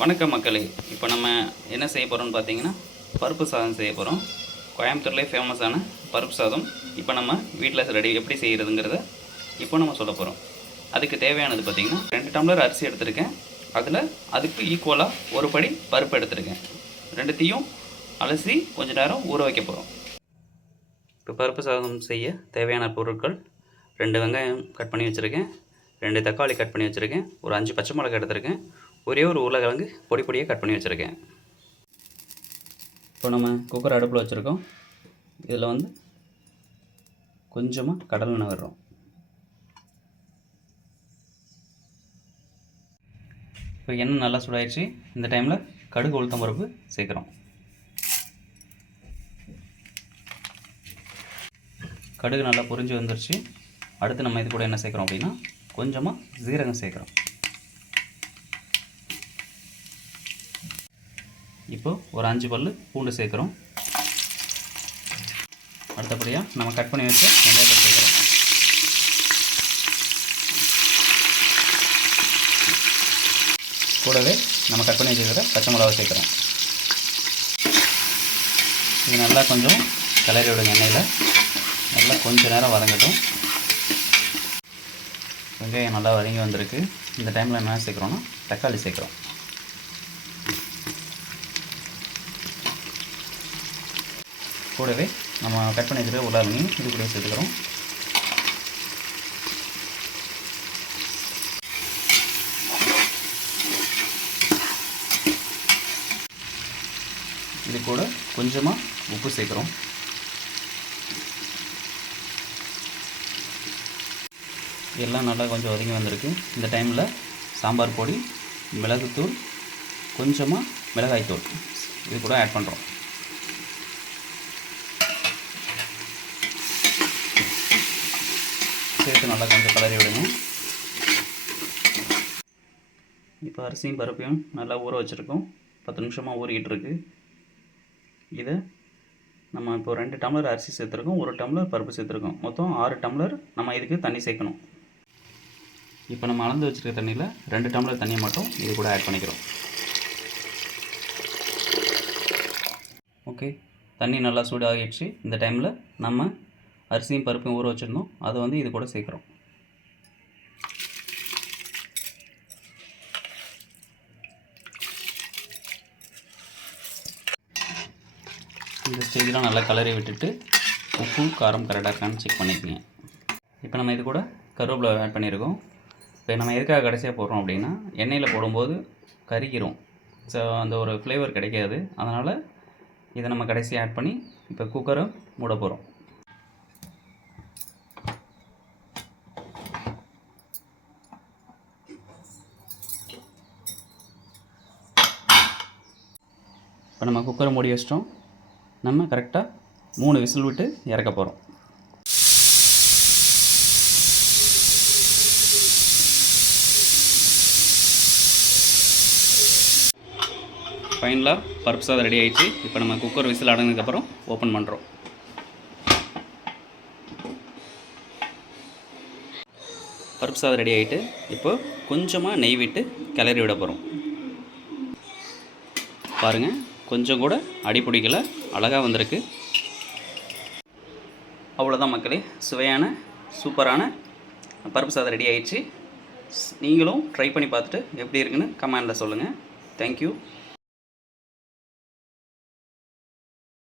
வணக்கம் மக்களே. இப்போ நம்ம என்ன செய்ய போகிறோம்னு பார்த்தீங்கன்னா, பருப்பு சாதம் செய்ய போகிறோம். கோயம்புத்தூர்லேயே ஃபேமஸான பருப்பு சாதம் இப்போ நம்ம வீட்டில் எப்படி செய்கிறதுங்கிறத இப்போ நம்ம சொல்ல போகிறோம். அதுக்கு தேவையானது பார்த்திங்கன்னா 2 டம்ளர் அரிசி எடுத்திருக்கேன். அதுக்கு ஈக்குவலாக ஒரு படி பருப்பு எடுத்திருக்கேன். ரெண்டுத்தையும் அலசி கொஞ்சம் நேரம் ஊற வைக்க போகிறோம். இப்போ பருப்பு சாதம் செய்ய தேவையான பொருட்கள்: 2 வெங்காயம் கட் பண்ணி வச்சுருக்கேன், 2 தக்காளி கட் பண்ணி வச்சுருக்கேன், ஒரு 5 பச்சை மிளகாய் எடுத்திருக்கேன், ஒரே ஒரு உருளைக்கிழங்கு பொடி பொடியாக கட் பண்ணி வச்சுருக்கேன். இப்போ நம்ம குக்கர் அடுப்பில் வச்சுருக்கோம். இதில் கொஞ்சமாக கடலை எண்ணெய் விடுறோம். இப்போ எண்ணெய் நல்லா சூடாயிடுச்சு. இந்த டைமில் கடுகு உளுத்தம் பருப்பு சேர்க்குறோம். கடுகு நல்லா பொரிஞ்சு வந்துருச்சு. அடுத்து நம்ம இது கூட என்ன சேர்க்குறோம் அப்படின்னா, கொஞ்சமாக சீரகம் சேர்க்குறோம். இப்போ ஒரு 5 பல் பூண்டு சேர்க்குறோம். அடுத்தபடியாக நம்ம கட் பண்ணி வச்ச வெங்காயத்தை சேர்க்குறோம். கூடவே நம்ம கட் பண்ணி வச்சுக்கிற பச்சை மிளகாய் சேர்க்குறோம். இது நல்லா கொஞ்சம் கிளறி விடுங்க. எண்ணெயில் நல்லா கொஞ்சம் நேரம் வதங்கட்டும். வெங்காயம் நல்லா வதங்கி வந்திருக்கு. இந்த டைமில் என்ன சேர்க்குறோன்னா, தக்காளி சேர்க்குறோம். கூடவே நம்ம கட் பண்ணி வச்சுருக்க உருளைக்கிழங்கு இது கூட சேர்த்துக்கிறோம். இது கூட கொஞ்சமாக உப்பு சேர்க்குறோம். எல்லாம் நல்லா கொஞ்சம் வதங்கி வந்திருக்கு. இந்த டைமில் சாம்பார் பொடி, மிளகுத்தூள், கொஞ்சமாக மிளகாய்த்தூள் இது கூட ஆட் பண்ணுறோம். சேர்த்து நல்லா கொஞ்சம் கலரி விடுங்க. இப்போ அரிசியும் பருப்பையும் நல்லா ஊற வச்சுருக்கோம். 10 நிமிஷமாக ஊறிக்கிட்டு இருக்கு. இதை நம்ம இப்போ 2 டம்ளர் அரிசி சேர்த்துருக்கோம், 1 டம்ளர் பருப்பு சேர்த்துருக்கோம். மொத்தம் 6 டம்ளர் நம்ம இதுக்கு தண்ணி சேர்க்கணும். இப்போ நம்ம அளந்து வச்சுருக்க தண்ணியில் 2 டம்ளர் தண்ணியை மட்டும் இது கூட ஆட் பண்ணிக்கிறோம். ஓகே, தண்ணி நல்லா சூடாகிடுச்சு. இந்த டைமில் நம்ம அரிசியும் பருப்பையும் ஊற வச்சுருந்தோம், அதை இது கூட சேர்க்குறோம். இந்த ஸ்டேஜில் நல்லா கலரி விட்டுட்டு உப்பு காரம் கரெக்டாக இருக்கான்னு செக் பண்ணிக்கோங்க. இப்போ நம்ம இது கூட கருவேப்பிலை ஆட் பண்ணியிருக்கோம். இப்போ நம்ம எதுக்காக கடைசியாக போடுறோம் அப்படின்னா, எண்ணெயில் போடும்போது கறிக்கிறோம். ஸோ அந்த ஒரு ஃப்ளேவர் கிடைக்காது. அதனால் இதை நம்ம கடைசியாக ஆட் பண்ணி இப்போ குக்கரை மூட போகிறோம். இப்போ நம்ம குக்கரை மூடி வச்சிட்டோம். நம்ம கரெக்டாக 3 விசில் விட்டு இறக்க போகிறோம். ஃபைனலாக பருப்பு சாதம் ரெடி ஆகிடுச்சு. இப்போ நம்ம குக்கர் விசில் அடங்கினதுக்கப்புறம் ஓப்பன் பண்ணுறோம். பருப்பு சாதம் ரெடி ஆகிட்டு இப்போ கொஞ்சமாக நெய் விட்டு கிளறி விட போகிறோம். பாருங்கள், கொஞ்சம் கூட அடி பிடிக்கல, அழகாக வந்திருக்கு. அவ்வளோதான் மக்களே, சுவையான சூப்பரான பருப்பு சாதம் ரெடி ஆகிடுச்சு. நீங்களும் ட்ரை பண்ணி பார்த்துட்டு எப்படி இருக்குன்னு கமெண்டில் சொல்லுங்கள். தேங்க்யூ.